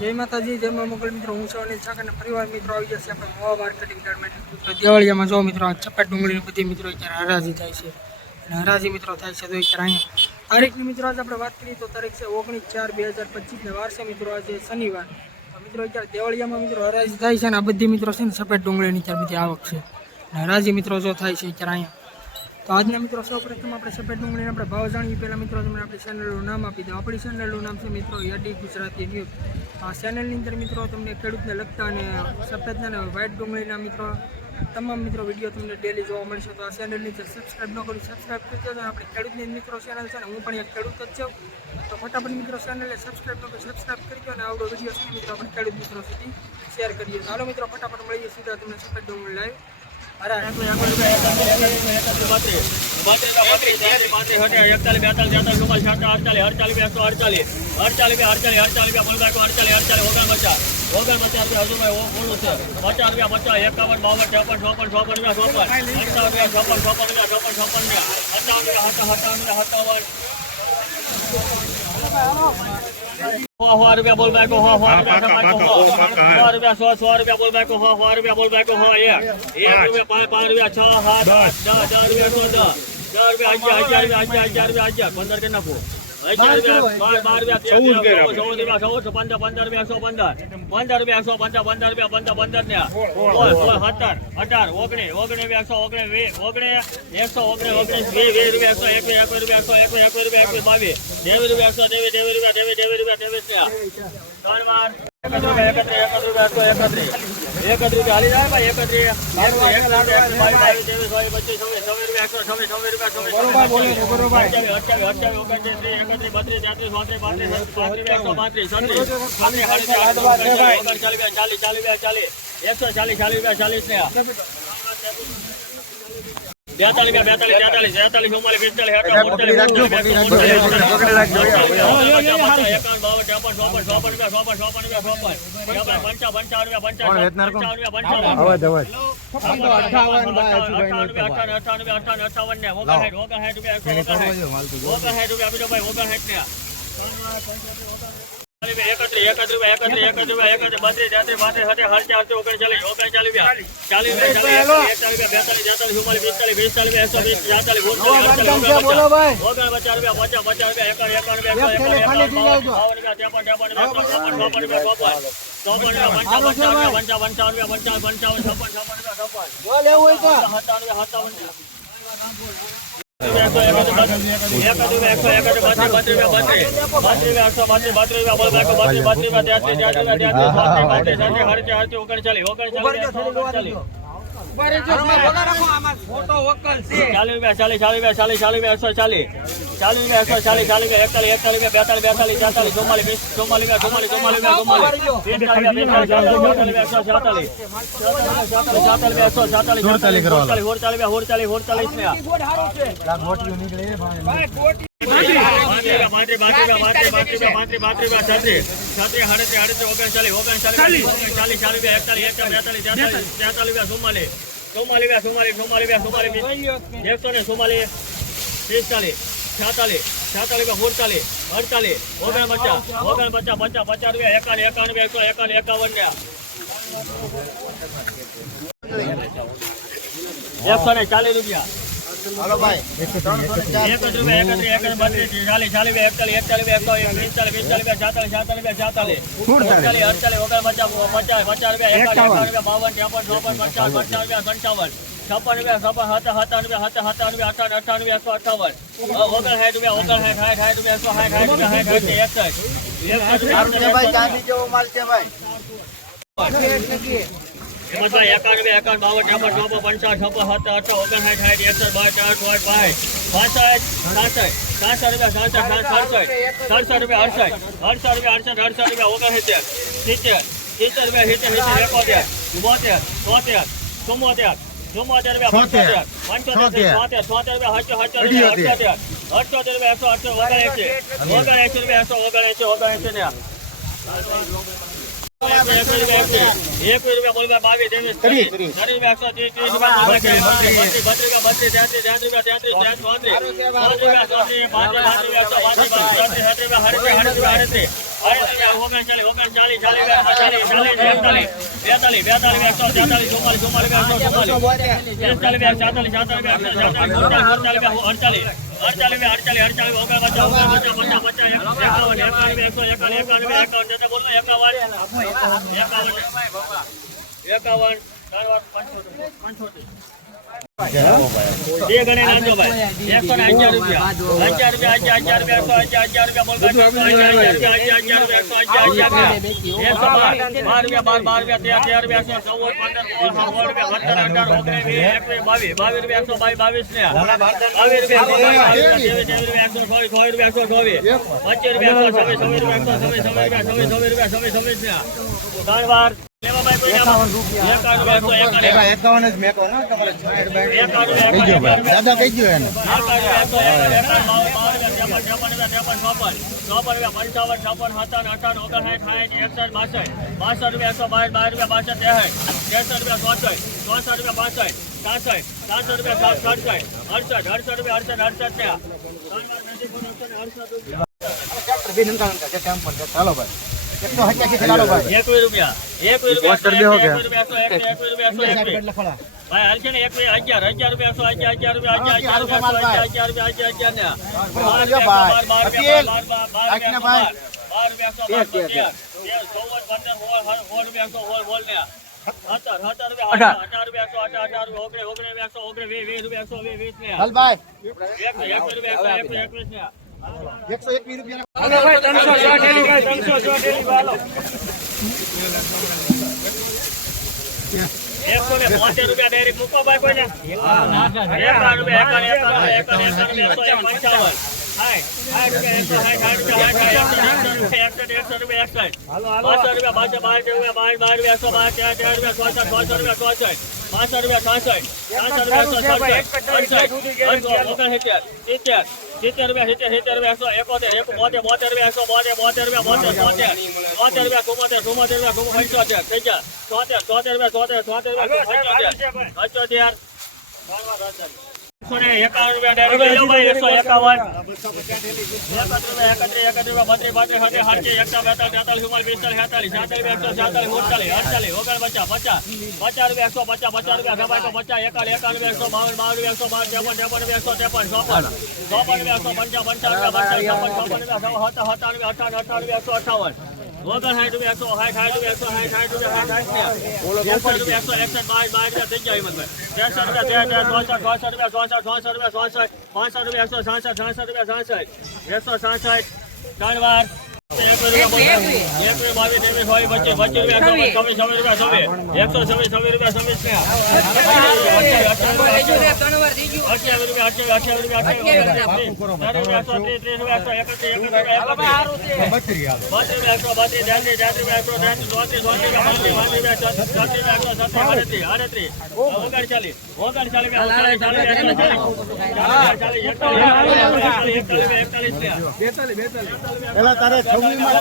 जय माताजी जय मां मोगल मित्रों हूँ છું અનિલ ઠાકર અને પરિવાર મિત્રો આવી જશે આપણે નવા માર્કેટિંગ યાર્ડમાં મિત્રો દિવાળીમાં જો મિત્રો આ ચપ્પા ડુંગળીની બધી મિત્રો અત્યારે હરાજી થાય છે અને હરાજી મિત્રો થાય છે તો અત્યારે અહીંયા તારીખની મિત્રો આજે આપણે વાત કરીએ તો તારીખ છે 19/4/2025 ને વાર છે મિત્રો આજે શનિવાર તો મિત્રો અત્યારે દિવાળીમાં મિત્રો હરાજી થાય છે અને આ બધી મિત્રો છે ને સફેદ ડુંગળીની અત્યારે બધી આવક છે અને હરાજી મિત્રો જો થાય છે અત્યારે અહીંયા तो आज मित्रों सौप्रथम अपने सफेद डूंगरी अपने भाव जाणीए पहला मित्रों तमने अपनी चेनलનું नाम આપી દઉં। આપણી ચેનલનું નામ છે મિત્રો યાડી ગુજરાતી ન્યૂઝ। આ ચેનલની અંદર મિત્રો તમને ખેડૂતને લગતા અને સફેદ અને વ્હાઇટ ડુંગળીના મિત્રો તમામ મિત્રો વિડીયો તમને ડેલી જોવા મળશે। તો આ ચેનલની અંદર સબસ્ક્રાઇબ ન કરી સબસ્ક્રાઇબ કરી દેજો। આપણી ખેડૂતની મિત્રો ચેનલ છે ને હું પણ એક ખેડૂત જ છું તો ફટાફટ મિત્રો ચેનલને સબસ્ક્રાઇબ ન કરી સબસ્ક્રાઇબ કરી દો અને આવડો વિડીયો છે મિત્રો આપણે ખેડૂત મિત્રો સુધી શેર કરીએ। ચાલો મિત્રો ફટાફટ મળીએ સીધા તમને સફેદ ડુંગળી લાઈવ। अरे रुपया बोल बैको ₹100 बोल बैको ₹100 बोल बैको ₹1 ₹5 ₹6 7 10 ₹10 ₹10 15 के नाखो हेलो भाई 1 रुपया बोल रहा 22 23 100 બે ગણે નાખજો ભાઈ 111 રૂપિયા 11 રૂપિયા બોલ 11 દાદા કહી ગયો એને ચાલો ભાઈ 187 ચાલો ભાઈ 21 રૂપિયા ભાઈ હાલ છે ને 11 ₹172 ડાયરેક્ટ મૂકો ભાઈ કોઈને પેલા તારે 26 માં